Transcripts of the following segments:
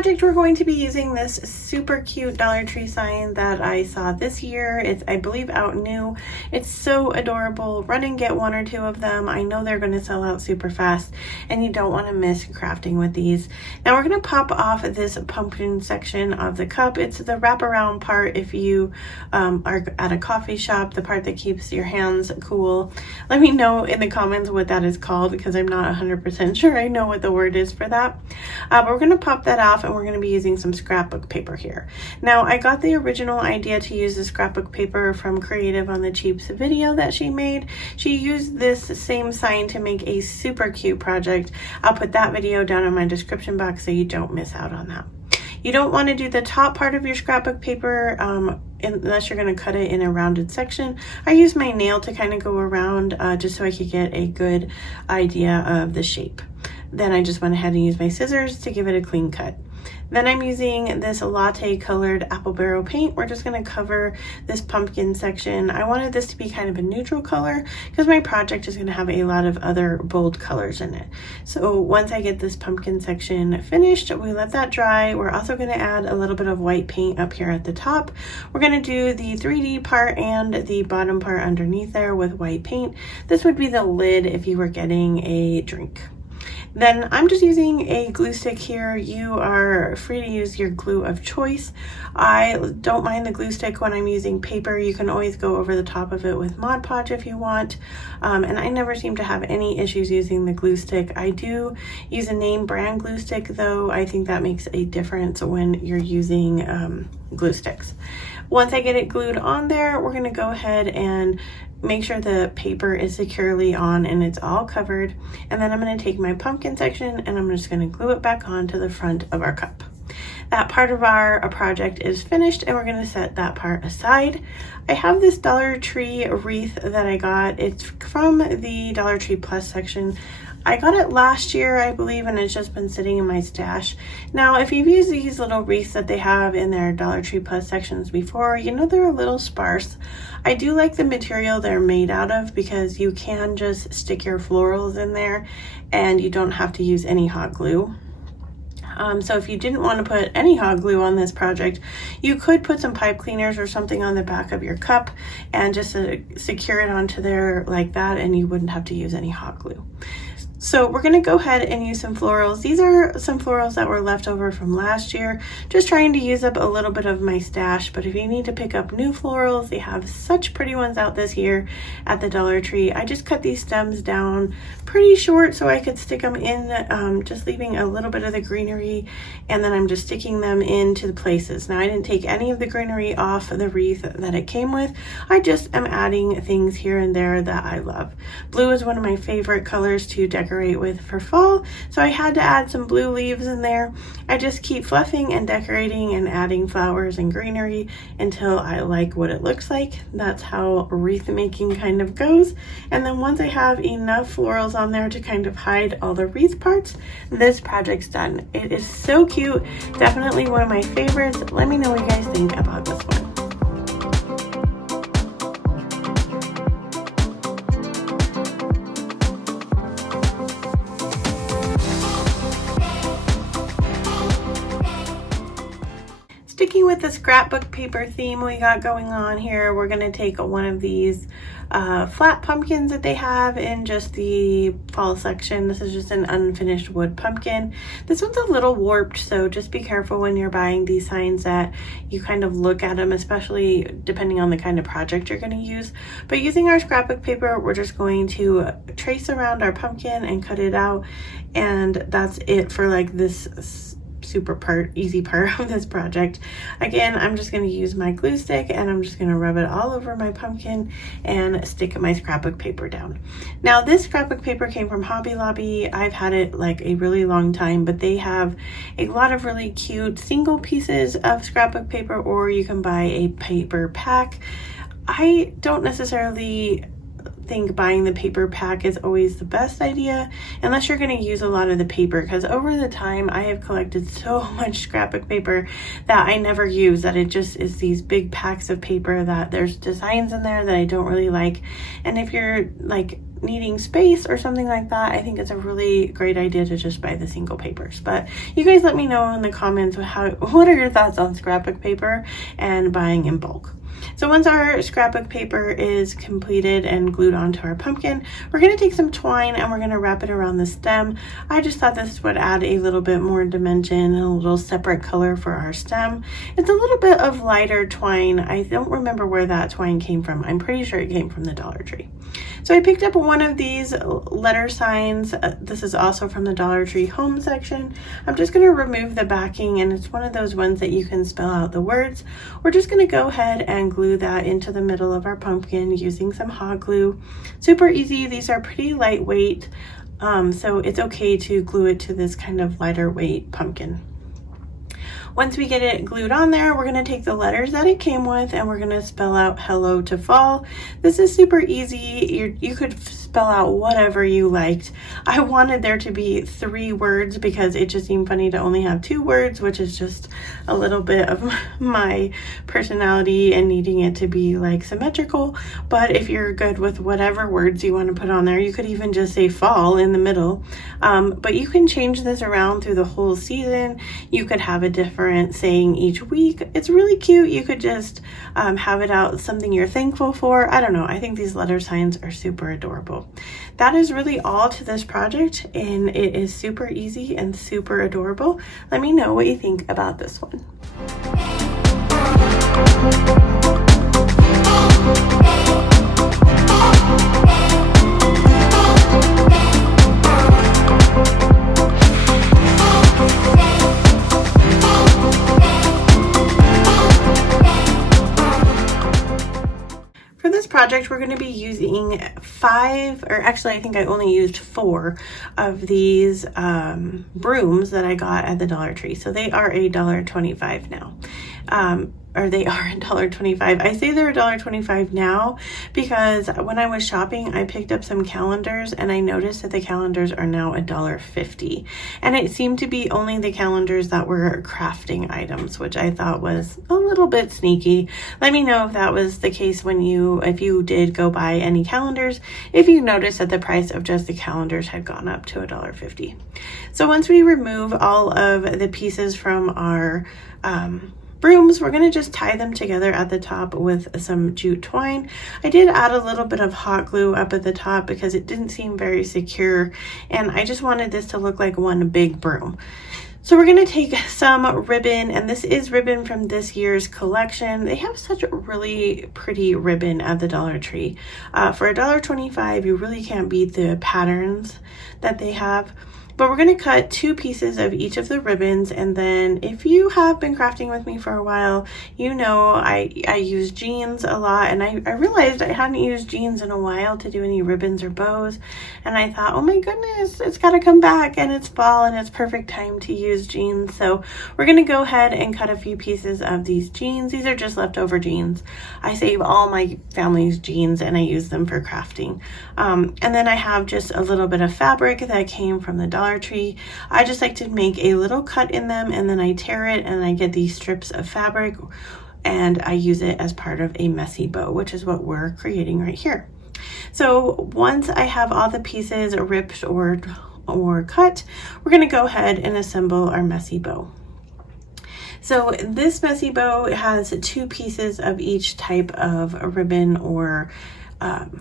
project, we're going to be using this super cute Dollar Tree sign that I saw this year. It's, I believe, out new. It's so adorable. Run and get one or two of them. I know they're going to sell out super fast, and you don't want to miss crafting with these. Now we're going to pop off this pumpkin section of the cup. It's the wraparound part if you are at a coffee shop, the part that keeps your hands cool. Let me know in the comments what that is called, because I'm not 100% sure I know what the word is for that. But we're going to pop that off, and we're going to be using some scrapbook paper here. Now I got the original idea to use the scrapbook paper from Creative on the Cheap's video that she made. She used this same sign to make a super cute project. I'll put that video down in my description box so you don't miss out on that. You don't want to do the top part of your scrapbook paper unless you're going to cut it in a rounded section. I used my nail to kind of go around just so I could get a good idea of the shape. Then I just went ahead and used my scissors to give it a clean cut. Then I'm using this latte colored apple barrel paint. We're just going to cover this pumpkin section. I wanted this to be kind of a neutral color because my project is going to have a lot of other bold colors in it. So once I get this pumpkin section finished, we let that dry. We're also going to add a little bit of white paint up here at the top. We're going to do the 3D part and the bottom part underneath there with white paint. This would be the lid if you were getting a drink. Then I'm just using a glue stick here. You are free to use your glue of choice. I don't mind the glue stick when I'm using paper. You can always go over the top of it with Mod Podge if you want. And I never seem to have any issues using the glue stick. I do use a name brand glue stick though. I think that makes a difference when you're using glue sticks. Once I get it glued on there, we're going to go ahead and make sure the paper is securely on and it's all covered. And then I'm going to take my pumpkin section and I'm just going to glue it back on to the front of our cup. That part of our project is finished, and we're going to set that part aside. I have this Dollar Tree wreath that I got. It's from the Dollar Tree Plus section. I got it last year, I believe, and it's just been sitting in my stash. Now, if you've used these little wreaths that they have in their Dollar Tree Plus sections before, you know they're a little sparse. I do like the material they're made out of because you can just stick your florals in there and you don't have to use any hot glue. So if you didn't want to put any hot glue on this project, you could put some pipe cleaners or something on the back of your cup and just secure it onto there like that, and you wouldn't have to use any hot glue. So we're going to go ahead and use some florals. These are some florals that were left over from last year, just trying to use up a little bit of my stash. But if you need to pick up new florals, they have such pretty ones out this year at the Dollar Tree. I just cut these stems down pretty short so I could stick them in, just leaving a little bit of the greenery, and then I'm just sticking them into the places. Now I didn't take any of the greenery off the wreath that it came with. I just am adding things here and there that I love. Blue is one of my favorite colors to decorate with for fall, so I had to add some blue leaves in there. I just keep fluffing and decorating and adding flowers and greenery until I like what it looks like. That's how wreath making kind of goes. And then once I have enough florals on there to kind of hide all the wreath parts, this project's done. It is so cute, definitely one of my favorites. Let me know what you guys think about this one. Sticking with the scrapbook paper theme we got going on here, we're going to take one of these flat pumpkins that they have in just the fall section. This is just an unfinished wood pumpkin. This one's a little warped, so just be careful when you're buying these signs that you kind of look at them, especially depending on the kind of project you're going to use. But using our scrapbook paper, we're just going to trace around our pumpkin and cut it out, and that's it for like this easy part of this project. Again, I'm just going to use my glue stick and I'm just going to rub it all over my pumpkin and stick my scrapbook paper down. Now this scrapbook paper came from Hobby Lobby. I've had it like a really long time, but they have a lot of really cute single pieces of scrapbook paper, or you can buy a paper pack. I don't necessarily think buying the paper pack is always the best idea unless you're going to use a lot of the paper, because over the time I have collected so much scrapbook paper that I never use, that it just is these big packs of paper that there's designs in there that I don't really like. And if you're like needing space or something like that, I think it's a really great idea to just buy the single papers. But you guys let me know in the comments what are your thoughts on scrapbook paper and buying in bulk. So once our scrapbook paper is completed and glued onto our pumpkin, we're going to take some twine and we're going to wrap it around the stem. I just thought this would add a little bit more dimension and a little separate color for our stem. It's a little bit of lighter twine. I don't remember where that twine came from. I'm pretty sure it came from the Dollar Tree. So I picked up one of these letter signs. This is also from the Dollar Tree home section. I'm just going to remove the backing, and it's one of those ones that you can spell out the words. We're just going to go ahead and glue that into the middle of our pumpkin using some hot glue. Super easy. These are pretty lightweight, so it's okay to glue it to this kind of lighter weight pumpkin. Once we get it glued on there, we're going to take the letters that it came with and we're going to spell out hello to fall. This is super easy. You could spell out whatever you liked. I wanted there to be 3 words because it just seemed funny to only have 2 words, which is just a little bit of my personality and needing it to be like symmetrical. But if you're good with whatever words you want to put on there, you could even just say fall in the middle. But you can change this around through the whole season. You could have a different saying each week. It's really cute. You could just have it out something you're thankful for. I don't know. I think these letter signs are super adorable. That is really all to this project, and it is super easy and super adorable. Let me know what you think about this one. Project, we're going to be using 5, or actually I think I only used 4 of these brooms that I got at the Dollar Tree. So they are $1.25 now. Or they are $1.25. I say they're $1.25 now because when I was shopping, I picked up some calendars and I noticed that the calendars are now $1.50. And it seemed to be only the calendars that were crafting items, which I thought was a little bit sneaky. Let me know if that was the case if you did go buy any calendars, if you noticed that the price of just the calendars had gone up to $1.50. So once we remove all of the pieces from our brooms, we're going to just tie them together at the top with some jute twine. I did add a little bit of hot glue up at the top because it didn't seem very secure, and I just wanted this to look like one big broom. So we're going to take some ribbon, and this is ribbon from this year's collection. They have such a really pretty ribbon at the Dollar Tree. For $1.25, you really can't beat the patterns that they have. But we're going to cut 2 pieces of each of the ribbons, and then if you have been crafting with me for a while, you know I use jeans a lot, and I realized I hadn't used jeans in a while to do any ribbons or bows, and I thought, oh my goodness, it's got to come back, and it's fall and it's perfect time to use jeans. So we're going to go ahead and cut a few pieces of these jeans. These are just leftover jeans. I save all my family's jeans and I use them for crafting. And then I have just a little bit of fabric that came from the Dollar Tree. I just like to make a little cut in them, and then I tear it and I get these strips of fabric and I use it as part of a messy bow, which is what we're creating right here. So once I have all the pieces ripped or cut, we're going to go ahead and assemble our messy bow. So this messy bow has 2 pieces of each type of ribbon or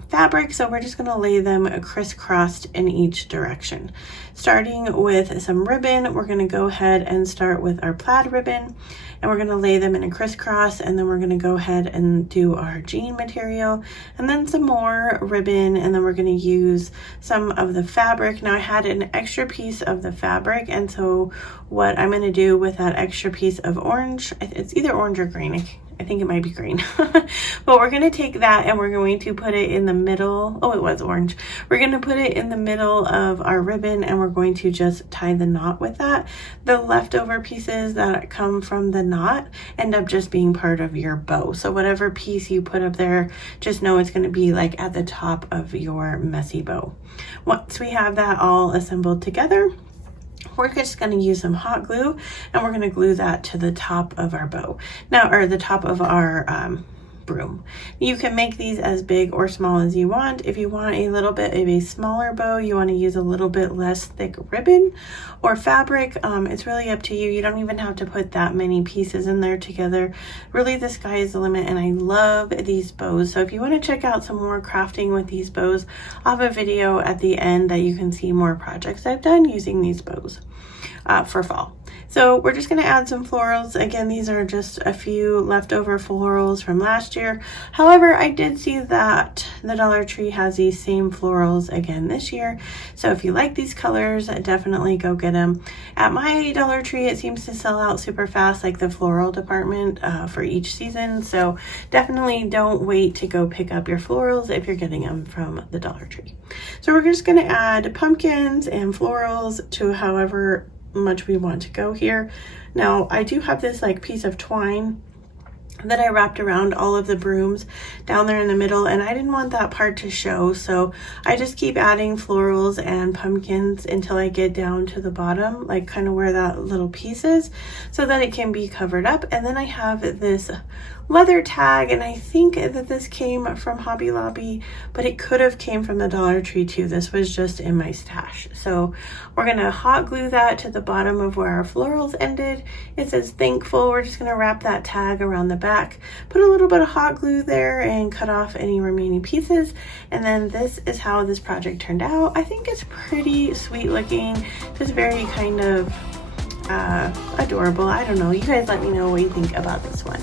fabric, so we're just going to lay them crisscrossed in each direction. Starting with some ribbon, we're going to go ahead and start with our plaid ribbon, and we're going to lay them in a crisscross, and then we're going to go ahead and do our jean material, and then some more ribbon, and then we're going to use some of the fabric. Now I had an extra piece of the fabric, and so what I'm going to do with that extra piece of orange, it's either orange or green, I think it might be green. But we're going to take that and we're going to put it in the middle. Oh, it was orange. We're going to put it in the middle of our ribbon and we're going to just tie the knot with that. The leftover pieces that come from the knot end up just being part of your bow. So whatever piece you put up there, just know it's going to be like at the top of your messy bow. Once we have that all assembled together, we're just going to use some hot glue and we're going to glue that to the top of our bow. Now, or the top of our broom. You can make these as big or small as you want. If you want a little bit of a smaller bow, you want to use a little bit less thick ribbon or fabric. It's really up to you. You don't even have to put that many pieces in there together. Really, the sky is the limit, and I love these bows. So if you want to check out some more crafting with these bows, I'll have a video at the end that you can see more projects I've done using these bows for fall. So we're just going to add some florals. Again, these are just a few leftover florals from last year. However, I did see that the Dollar Tree has these same florals again this year. So if you like these colors, definitely go get them. At my Dollar Tree, it seems to sell out super fast, like the floral department for each season. So definitely don't wait to go pick up your florals if you're getting them from the Dollar Tree. So we're just going to add pumpkins and florals to however much we want to go here. Now I do have this like piece of twine that I wrapped around all of the brooms down there in the middle, and I didn't want that part to show, so I just keep adding florals and pumpkins until I get down to the bottom, like kind of where that little piece is, so that it can be covered up. And then I have this leather tag, and I think that this came from Hobby Lobby, but it could have came from the Dollar Tree too. This was just in my stash. So we're gonna hot glue that to the bottom of where our florals ended. It says thankful. We're just gonna wrap that tag around the back, put a little bit of hot glue there, and cut off any remaining pieces. And then this is how this project turned out. I think it's pretty sweet looking, just very kind of adorable. I don't know, you guys let me know what you think about this one.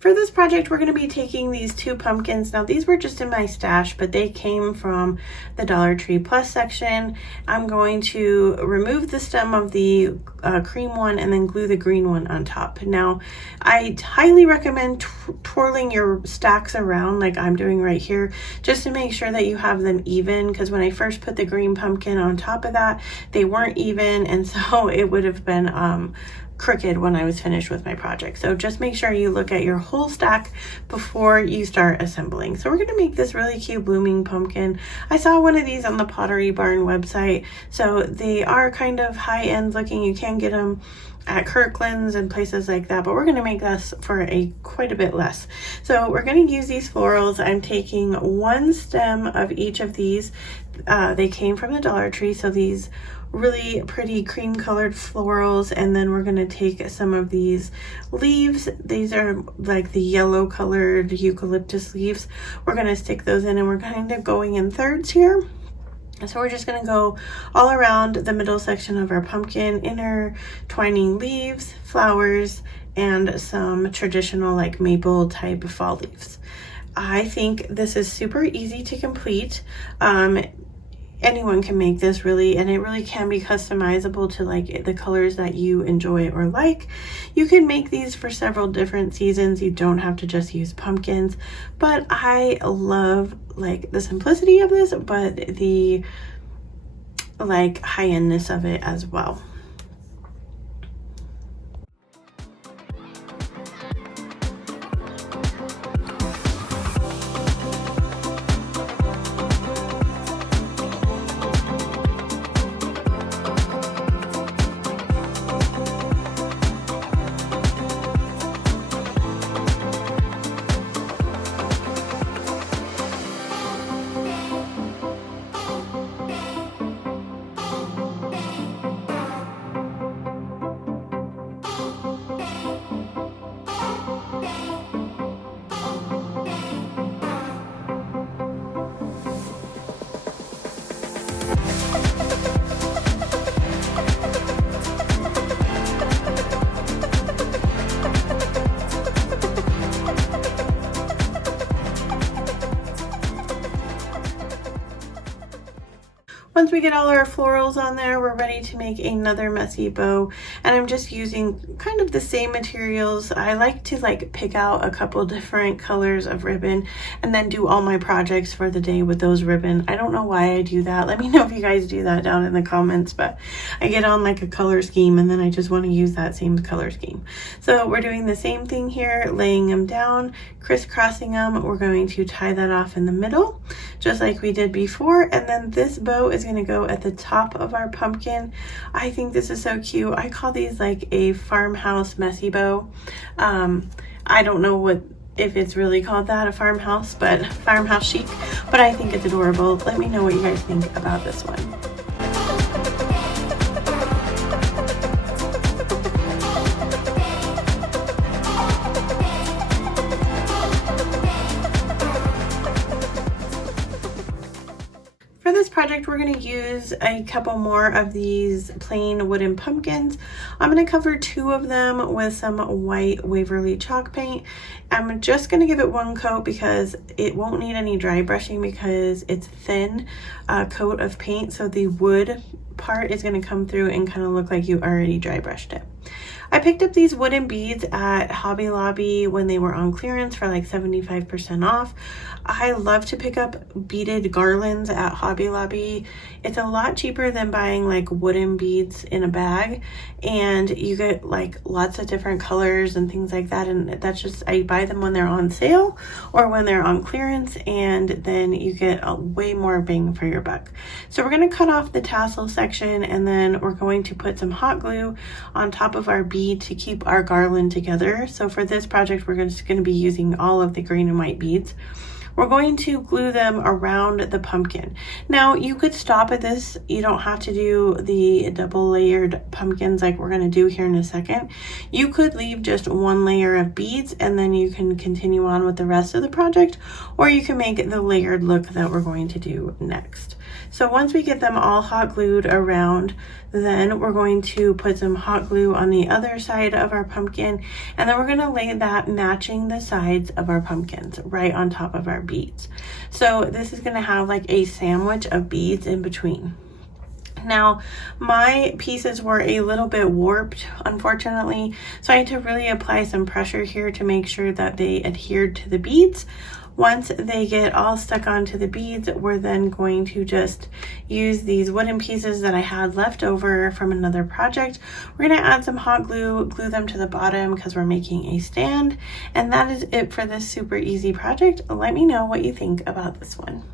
For this project, we're going to be taking these two pumpkins. Now, these were just in my stash, but they came from the Dollar Tree Plus section. I'm going to remove the stem of the cream one and then glue the green one on top. Now, I highly recommend twirling your stacks around like I'm doing right here, just to make sure that you have them even, because when I first put the green pumpkin on top of that, they weren't even, and so it would have been crooked when I was finished with my project. So just make sure you look at your whole stack before you start assembling. So we're going to make this really cute blooming pumpkin. I saw one of these on the Pottery Barn website, so they are kind of high-end looking. You can get them at Kirkland's and places like that, but we're going to make this for quite a bit less. So we're going to use these florals. I'm taking one stem of each of these. They came from the Dollar Tree, so these really pretty cream colored florals, and then we're going to take some of these leaves. These are like the yellow colored eucalyptus leaves. We're going to stick those in, and we're kind of going in thirds here. So we're just going to go all around the middle section of our pumpkin, intertwining leaves, flowers, and some traditional like maple type fall leaves. I think this is super easy to complete. Anyone can make this really, and it really can be customizable to like the colors that you enjoy or like. You can make these for several different seasons. You don't have to just use pumpkins, but I love like the simplicity of this, but the like high-endness of it as well. Once we get all our florals on there, we're ready to make another messy bow, and I'm just using kind of the same materials. I like to pick out a couple different colors of ribbon and then do all my projects for the day with those ribbon. I don't know why I do that. Let me know if you guys do that down in the comments, but I get on a color scheme and then I just want to use that same color scheme. So we're doing the same thing here, laying them down, crisscrossing them. We're going to tie that off in the middle just like we did before, and then this bow is going to go at the top of our pumpkin. I think this is so cute. I call these a farmhouse messy bow. I don't know if it's really called that, a farmhouse, but farmhouse chic, but I think it's adorable. Let me know what you guys think about this one. For this project, we're going to use a couple more of these plain wooden pumpkins. I'm going to cover 2 of them with some white Waverly chalk paint. I'm just going to give it 1 coat because it won't need any dry brushing because it's thin coat of paint, so the wood part is going to come through and kind of look like you already dry brushed it. I picked up these wooden beads at Hobby Lobby when they were on clearance for 75% off. I love to pick up beaded garlands at Hobby Lobby. It's a lot cheaper than buying wooden beads in a bag, and you get lots of different colors and things like that, and that's just, I buy them when they're on sale or when they're on clearance, and then you get a way more bang for your buck. So we're going to cut off the tassel section, and then we're going to put some hot glue on top of our bead to keep our garland together. So for this project, we're just going to be using all of the green and white beads. We're going to glue them around the pumpkin. Now you could stop at this. You don't have to do the double layered pumpkins like we're going to do here in a second. You could leave just 1 layer of beads and then you can continue on with the rest of the project, or you can make the layered look that we're going to do next. So once we get them all hot glued around, then we're going to put some hot glue on the other side of our pumpkin, and then we're going to lay that matching the sides of our pumpkins right on top of our beads. So this is going to have a sandwich of beads in between. Now my pieces were a little bit warped, unfortunately, so I had to really apply some pressure here to make sure that they adhered to the beads. Once they get all stuck onto the beads, we're then going to just use these wooden pieces that I had left over from another project. We're going to add some hot glue, glue them to the bottom because we're making a stand, and that is it for this super easy project. Let me know what you think about this one.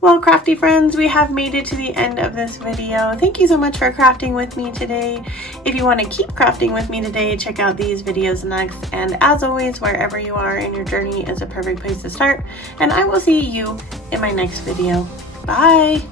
Well, crafty friends, we have made it to the end of this video. Thank you so much for crafting with me today. If you want to keep crafting with me today, check out these videos next. And as always, wherever you are in your journey is a perfect place to start. And I will see you in my next video. Bye!